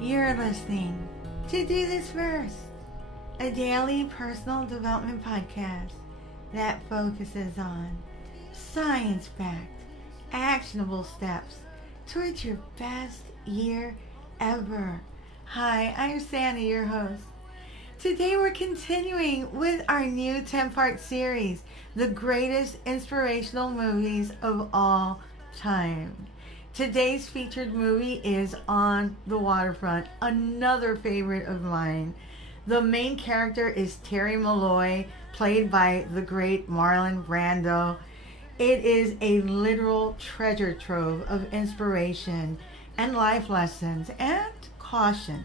You're listening to Do This First, a daily personal development podcast that focuses on science-backed, actionable steps towards your best year ever. Hi, I'm Sandy, your host. Today we're continuing with our new 10-part series, The Greatest Inspirational Movies of All Time. Today's featured movie is On The Waterfront, another favorite of mine. The main character is Terry Malloy, played by the great Marlon Brando. It is a literal treasure trove of inspiration and life lessons and caution.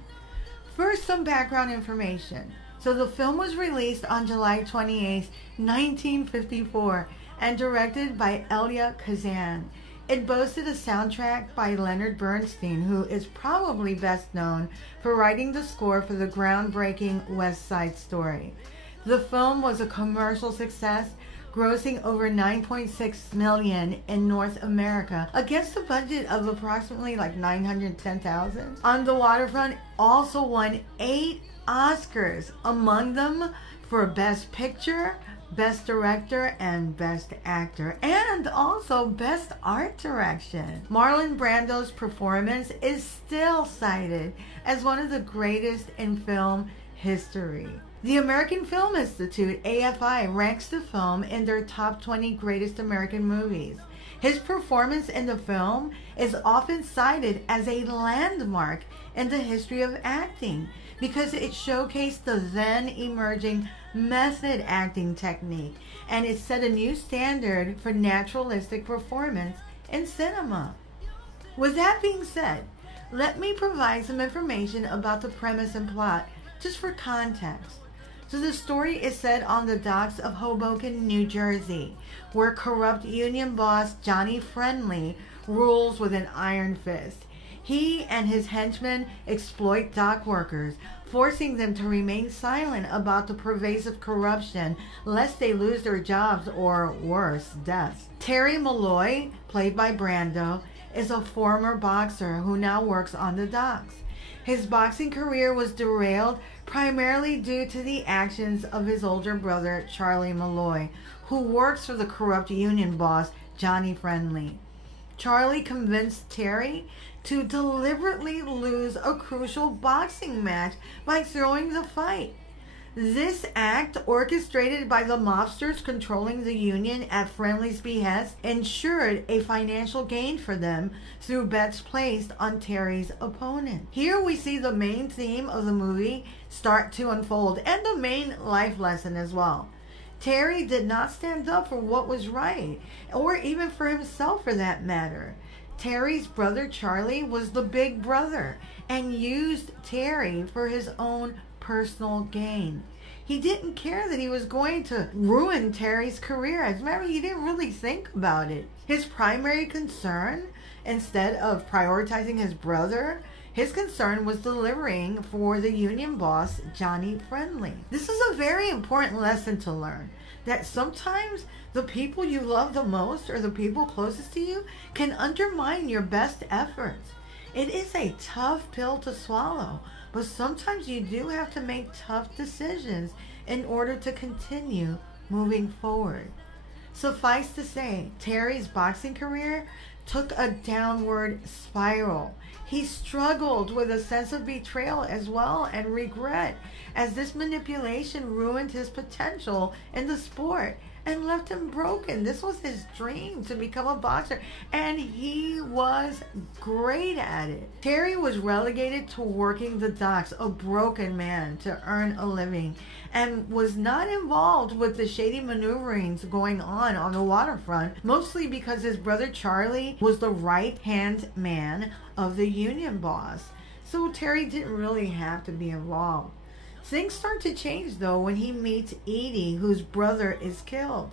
First, some background information. So the film was released on July 28, 1954, and directed by Elia Kazan. It boasted a soundtrack by Leonard Bernstein, who is probably best known for writing the score for the groundbreaking West Side Story. The film was a commercial success, grossing over $9.6 million in North America against a budget of approximately $910,000. On the Waterfront also won 8 Oscars, among them for Best Picture, Best Director, and Best Actor, and also Best Art Direction. Marlon Brando's performance is still cited as one of the greatest in film history. The American Film Institute, AFI, ranks the film in their top 20 greatest American movies. His performance in the film is often cited as a landmark in the history of acting because it showcased the then emerging method acting technique, and it set a new standard for naturalistic performance in cinema. With that being said, let me provide some information about the premise and plot just for context. So the story is set on the docks of Hoboken, New Jersey, where corrupt union boss Johnny Friendly rules with an iron fist. He and his henchmen exploit dock workers, forcing them to remain silent about the pervasive corruption lest they lose their jobs or, worse, deaths. Terry Malloy, played by Brando, is a former boxer who now works on the docks. His boxing career was derailed primarily due to the actions of his older brother, Charley Malloy, who works for the corrupt union boss, Johnny Friendly. Charley convinced Terry to deliberately lose a crucial boxing match by throwing the fight. This act, orchestrated by the mobsters controlling the union at Friendly's behest, ensured a financial gain for them through bets placed on Terry's opponent. Here we see the main theme of the movie start to unfold, and the main life lesson as well. Terry did not stand up for what was right, or even for himself for that matter. Terry's brother Charley was the big brother and used Terry for his own personal gain. He didn't care that he was going to ruin Terry's career. As a matter of fact, he didn't really think about it. His primary concern, instead of prioritizing his brother, his concern was delivering for the union boss, Johnny Friendly. This is a very important lesson to learn, that sometimes the people you love the most or the people closest to you can undermine your best efforts. It is a tough pill to swallow, but sometimes you do have to make tough decisions in order to continue moving forward. Suffice to say, Terry's boxing career took a downward spiral. He struggled with a sense of betrayal as well and regret, as this manipulation ruined his potential in the sport and left him broken. This was his dream, to become a boxer, and he was great at it. Terry was relegated to working the docks, a broken man, to earn a living, and was not involved with the shady maneuverings going on the waterfront, mostly because his brother Charley was the right-hand man of the union boss. So Terry didn't really have to be involved. Things start to change though when he meets Edie, whose brother is killed.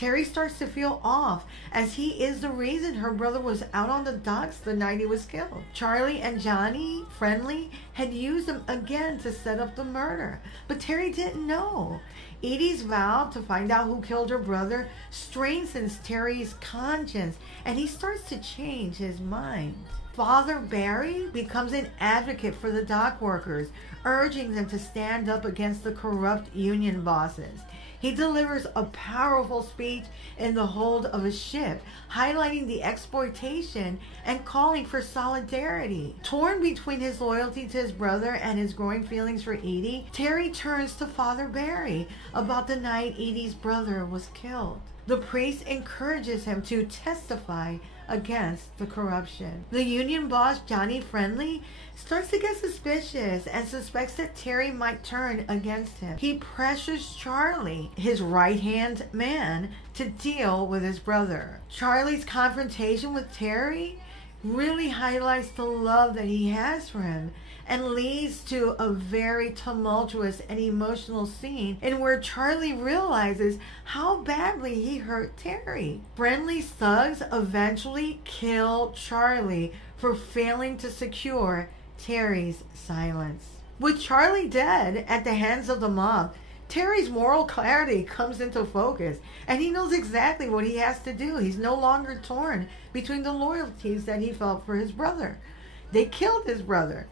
Terry starts to feel off, as he is the reason her brother was out on the docks the night he was killed. Charley and Johnny Friendly had used him again to set up the murder, but Terry didn't know. Edie's vow to find out who killed her brother strengthens Terry's conscience, and he starts to change his mind. Father Barry becomes an advocate for the dock workers, urging them to stand up against the corrupt union bosses. He delivers a powerful speech in the hold of a ship, highlighting the exploitation and calling for solidarity. Torn between his loyalty to his brother and his growing feelings for Edie, Terry turns to Father Barry about the night Edie's brother was killed. The priest encourages him to testify against the corruption. The union boss, Johnny Friendly, starts to get suspicious and suspects that Terry might turn against him. He pressures Charley, his right-hand man, to deal with his brother. Charley's confrontation with Terry really highlights the love that he has for him and leads to a very tumultuous and emotional scene in where Charley realizes how badly he hurt Terry. Friendly's thugs eventually kill Charley for failing to secure Terry's silence. With Charley dead at the hands of the mob, Terry's moral clarity comes into focus, and he knows exactly what he has to do. He's no longer torn between the loyalties that he felt for his brother. They killed his brother.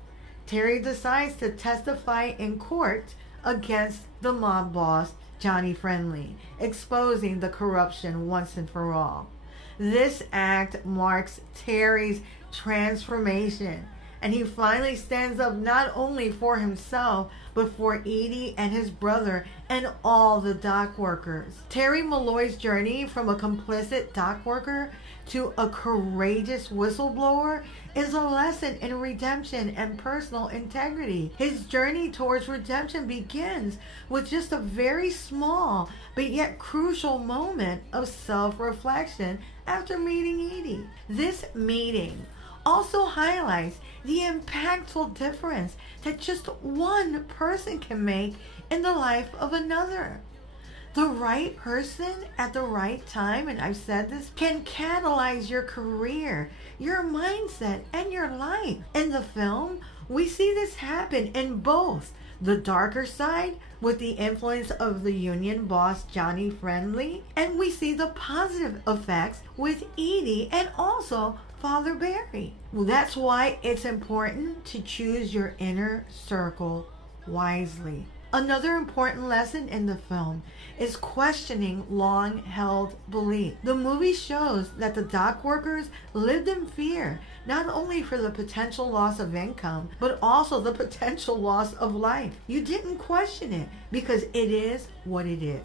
Terry decides to testify in court against the mob boss, Johnny Friendly, exposing the corruption once and for all. This act marks Terry's transformation, and he finally stands up not only for himself, but for Edie and his brother and all the dock workers. Terry Malloy's journey from a complicit dock worker to a courageous whistleblower is a lesson in redemption and personal integrity. His journey towards redemption begins with just a very small but yet crucial moment of self-reflection after meeting Edie. This meeting also highlights the impactful difference that just one person can make in the life of another. The right person at the right time, and I've said this, can catalyze your career, your mindset, and your life. In the film, we see this happen in both the darker side with the influence of the union boss Johnny Friendly, and we see the positive effects with Edie and also Father Barry. Well, that's why it's important to choose your inner circle wisely. Another important lesson in the film is questioning long-held beliefs. The movie shows that the dock workers lived in fear, not only for the potential loss of income, but also the potential loss of life. You didn't question it because it is what it is.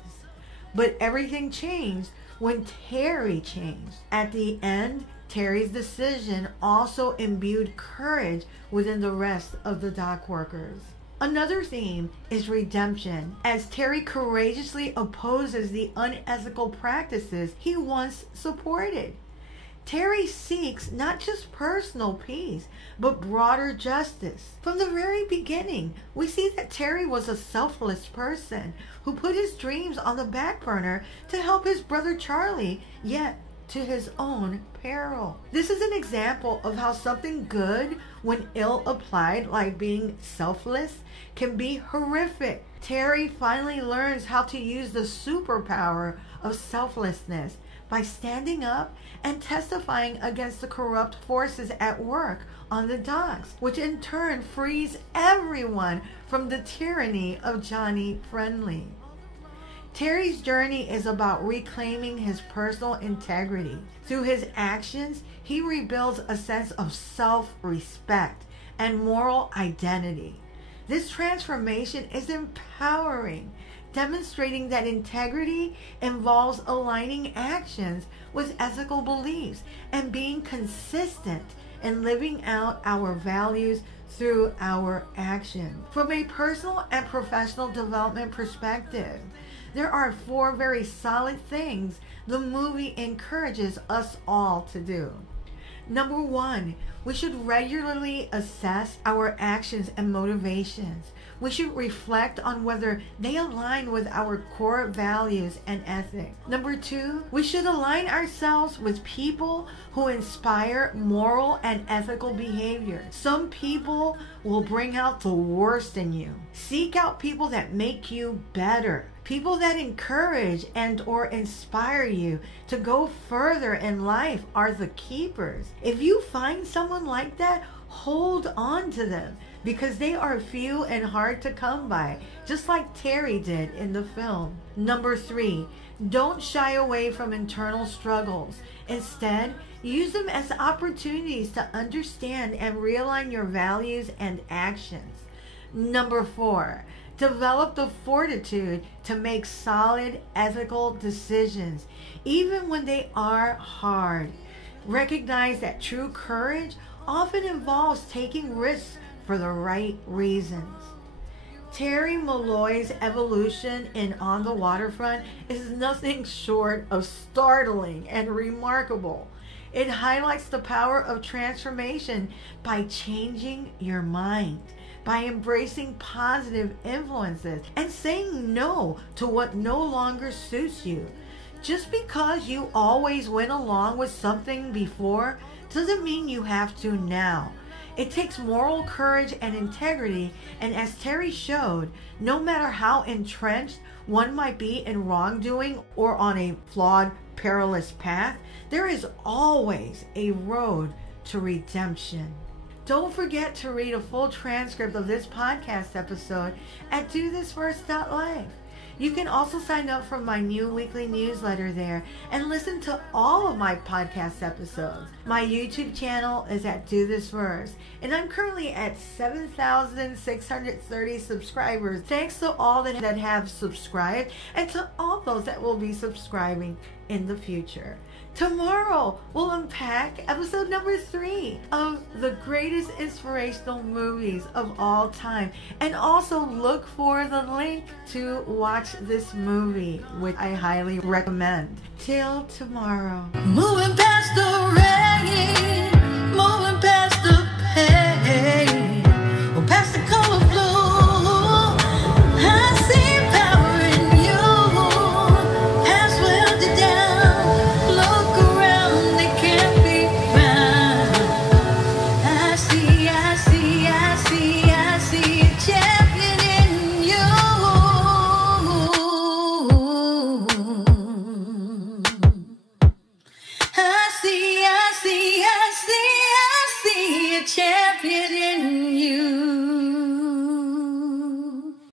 But everything changed when Terry changed. At the end, Terry's decision also imbued courage within the rest of the dock workers. Another theme is redemption, as Terry courageously opposes the unethical practices he once supported. Terry seeks not just personal peace, but broader justice. From the very beginning, we see that Terry was a selfless person who put his dreams on the back burner to help his brother Charley, yet to his own peril. This is an example of how something good, when ill applied, like being selfless, can be horrific. Terry finally learns how to use the superpower of selflessness by standing up and testifying against the corrupt forces at work on the docks, which in turn frees everyone from the tyranny of Johnny Friendly. Terry's journey is about reclaiming his personal integrity. Through his actions, he rebuilds a sense of self-respect and moral identity. This transformation is empowering, demonstrating that integrity involves aligning actions with ethical beliefs and being consistent in living out our values through our actions. From a personal and professional development perspective, there are 4 very solid things the movie encourages us all to do. Number 1, we should regularly assess our actions and motivations. we should reflect on whether they align with our core values and ethics. Number 2, we should align ourselves with people who inspire moral and ethical behavior. Some people will bring out the worst in you. Seek out people that make you better. People that encourage and or inspire you to go further in life are the keepers. If you find someone like that, hold on to them because they are few and hard to come by, just like Terry did in the film. Number 3, don't shy away from internal struggles. Instead, use them as opportunities to understand and realign your values and actions. Number 4, develop the fortitude to make solid ethical decisions, even when they are hard. Recognize that true courage often involves taking risks for the right reasons. Terry Malloy's evolution in On the Waterfront is nothing short of startling and remarkable. It highlights the power of transformation by changing your mind, by embracing positive influences and saying no to what no longer suits you. Just because you always went along with something before doesn't mean you have to now. It takes moral courage and integrity, and as Terry showed, no matter how entrenched one might be in wrongdoing or on a flawed, perilous path, there is always a road to redemption. Don't forget to read a full transcript of this podcast episode at dothisfirst.life. You can also sign up for my new weekly newsletter there and listen to all of my podcast episodes. My YouTube channel is at Do This First, and I'm currently at 7,630 subscribers. Thanks to all that have subscribed and to all those that will be subscribing in the future. Tomorrow, we'll unpack episode number 3 of the greatest inspirational movies of all time. And also look for the link to watch this movie, which I highly recommend. Till tomorrow. Moving past the red.